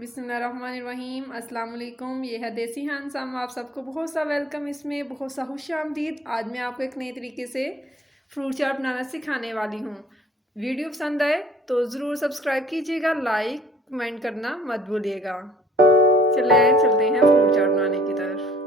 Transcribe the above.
बिस्मिल्लाहिर्रहमानिर्रहीम, अस्सलाम वालेकुम। ये है देसी हैंडसम, आप सबको बहुत सा वेलकम, इसमें बहुत सा खुशामदीद। आज मैं आपको एक नए तरीके से फ्रूट चाट बनाना सिखाने वाली हूँ। वीडियो पसंद आए तो ज़रूर सब्सक्राइब कीजिएगा, लाइक कमेंट करना मत भूलिएगा। चलते हैं फ्रूट चाट बनाने की तरफ।